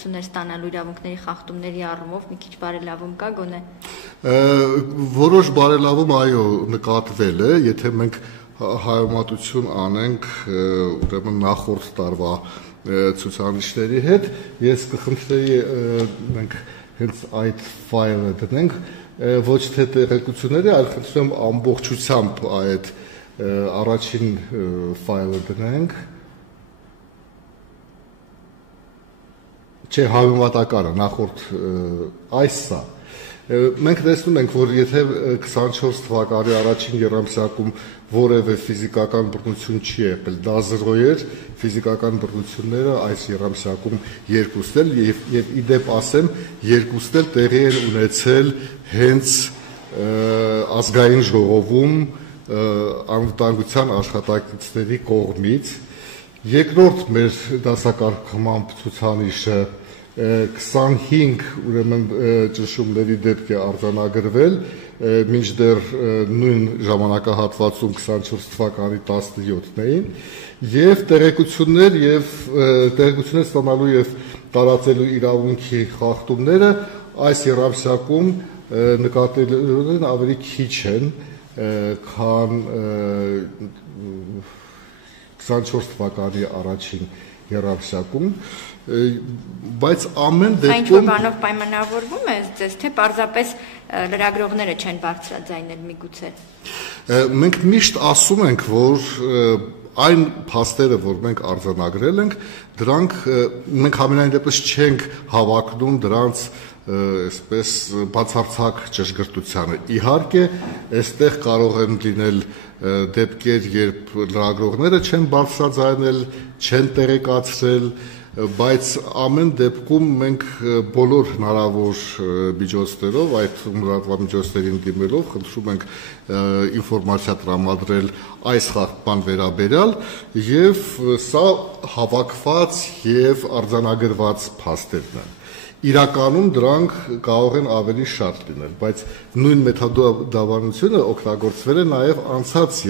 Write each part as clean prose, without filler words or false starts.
տեղեկություններ ստանալու իրավունքների խախտումների առումով մի քիչ բարելավում կա գոնե։ Որոշ բարելավում այո նկատվել է, եթե մենք հայոմատություն անենք ուրեմն նախորդ տարվա ցուցանիշների հետ, ես կխնդրեի մենք հենց այդ ֆայլը դնենք, ոչ թե տեղեկությունների, այլ խնդրեմ ամբողջությամբ այդ առաջին ֆայլը դնենք, չէ հայոմատականը, նախորդ այս սա, մենք տեսնում ենք, որ եթե 24 թվականի առաջին եռամսյակում որևէ ֆիզիկական բռնություն չի եղել, դա 0 էր, ֆիզիկական բռնությունները այս եռամսյակում երկուսն էլ եւ իդեպ ասեմ, երկուսն էլ տեղի են ունեցել հենց ազգային ժողովում անվտանգության աշխատակիցների կողմից։ Երկրորդ մեր դասակարգման ցուցանիշը 25 ուրեմն ճնշումների դեպք է արձանագրվել, մինչդեռ նույն ժամանակահատվածում 24 թվականի 17-ին, եւ տեղեկություններ ստանալու եւ տարածելու իրավունքի խախտումները այս եռամսյակում նկատելուն ավելի քիչ են, քան 24 թվականի առաջին եռամսյակում, բայց ամեն դեպքում Ինչ որ բանով պայմանավորվում է ձեզ, թե պարզապես լրագրողները չեն բարձրաձայնել միգուցե։ Մենք միշտ ասում ենք, որ այն փաստերը, որ մենք արձանագրել ենք, դրանք մենք համենայն դեպս չենք հավակնում դրանց այսպես բացարձակ ճշգրտությանը։ Իհարկե, այստեղ կարող են լինել դեպքեր, երբ լրագրողները չեն բարձրաձայնել, չեն տեղեկացրել, բայց ամեն դեպքում մենք բոլոր հնարավոր միջոցներով, այդ լրատվամիջոցներին դիմելով, խնդրում ենք ինֆորմացիա տրամադրել այս խախտման վերաբերյալ, եւ սա հավաքված եւ արձանագրված փաստերն են։ Իրականում դրանք կարող են ավելի շատ լինել, բայց նույն մեթոդավորությունը օգտագործվել է նաև անցած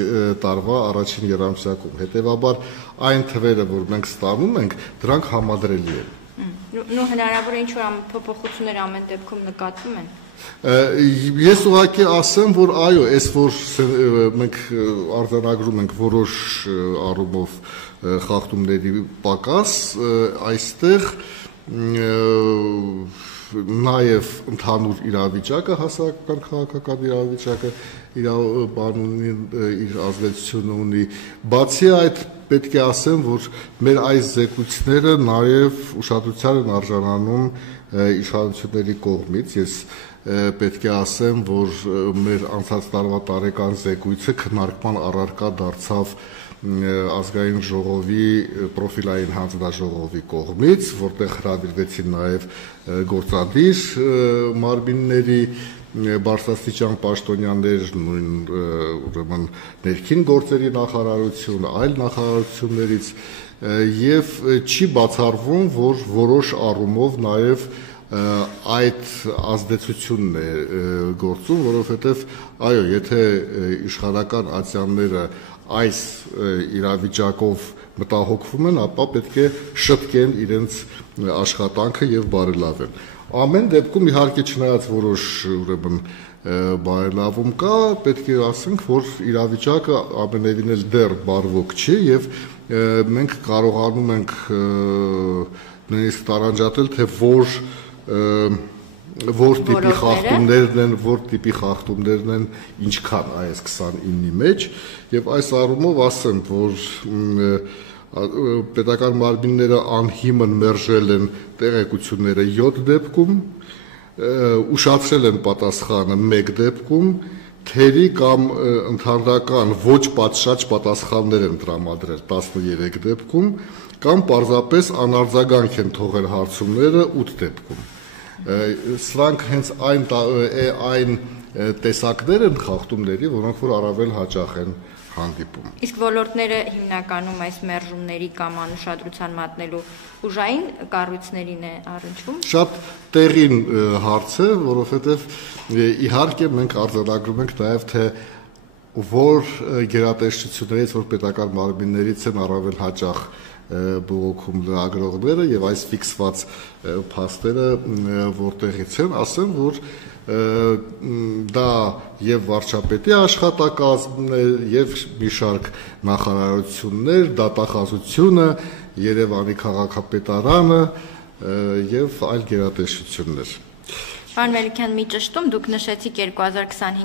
տարվա առաջին եռամսյակում։ Հետևաբար այն թվերը, որ մենք ստանում ենք, դրանք համադրելի են։ Նու հնարավոր է ինչ-որ փոփոխություններ ամեն դեպքում նկատվում են։ Ես ուղղակի ասեմ, որ այո, այս որ մենք արձանագրում ենք որոշ առումով խախտումների պակաս, այստեղ նաև ընդհանուր իրավիճակը, հասարակական քաղաքական իրավիճակը իր ազդեցությունը ունի։ Բացի այդ, պետք է ասեմ, որ մեր այս զեկույցները նաև ուշադրության են արժանանում իշխանությունների կողմից։ Ես պետք է ասեմ, որ մեր անցած տարվա տարեկան զեկույցը քննարկման առարկա դարձավ ազգային ժողովի պրոֆիլային հանձնաժողովի կողմից, որտեղ հրավիրվեցին նաև գործադիր մարմինների բարձրաստիճան պաշտոնյաներ, նույն ուրեմն ներքին գործերի նախարարություն, այլ նախարարություններից, եւ չի բացառվում, որ որոշ առումով նաև այդ ազդեցությունն է գործում, որովհետեւ այո, եթե իշխանական ատյանները այս իրավիճակով մտահոգվում են, ապա պետք է շտկեն իրենց աշխատանքը եւ բարելավեն։ Ամեն դեպքում իհարկե չնայած որոշ ուրեմն բարելավում կա, պետք է ասենք, որ իրավիճակը ամենևին էլ դեռ բարվոք չի եւ մենք կարողանում ենք նույնիսկ տարանջատել, թե որ տիպի խախտումներն են ինչքան այս 29-ի մեջ եւ այս առումով ասեմ, որ պետական մարմինները անհիմն մերժել են տեղեկությունները 7 դեպքում, ուշացրել են պատասխանը 1 դեպքում, թերի կամ ընդհանրական ոչ պատշաճ պատասխաններ են տրամադրել 13 դեպքում, կամ պարզապես անարձագանք են թողել հարցումները 8 դեպքում։ Սրանք հենց այն տեսակներ են խախտումների, որոնք որ առավել հաճախ են հանդիպում։ Իսկ ոլորտները հիմնականում այս մերժումների կամ անուշադրության մատնելու ուժային կառույցներին է առնչվում։ Շատ տեղին հարց է, որովհետև իհարկե մենք արձանագրում ենք նաև թե որ գերատեսչություններից, որ պետական մարմիններից են առավել հաճախ բողոքում լրագրողները եւ այս ֆիքսված փաստերը որտեղից են, ասեմ, որ դա եւ վարչապետի աշխատակազմն է եւ մի շարք նախարարություններ, դատախազությունը, Երևանի քաղաքապետարանը եւ այլ գերատեսչություններ։ Պարոն Մելիքյան, մի ճշտում, դուք նշեցիք 2025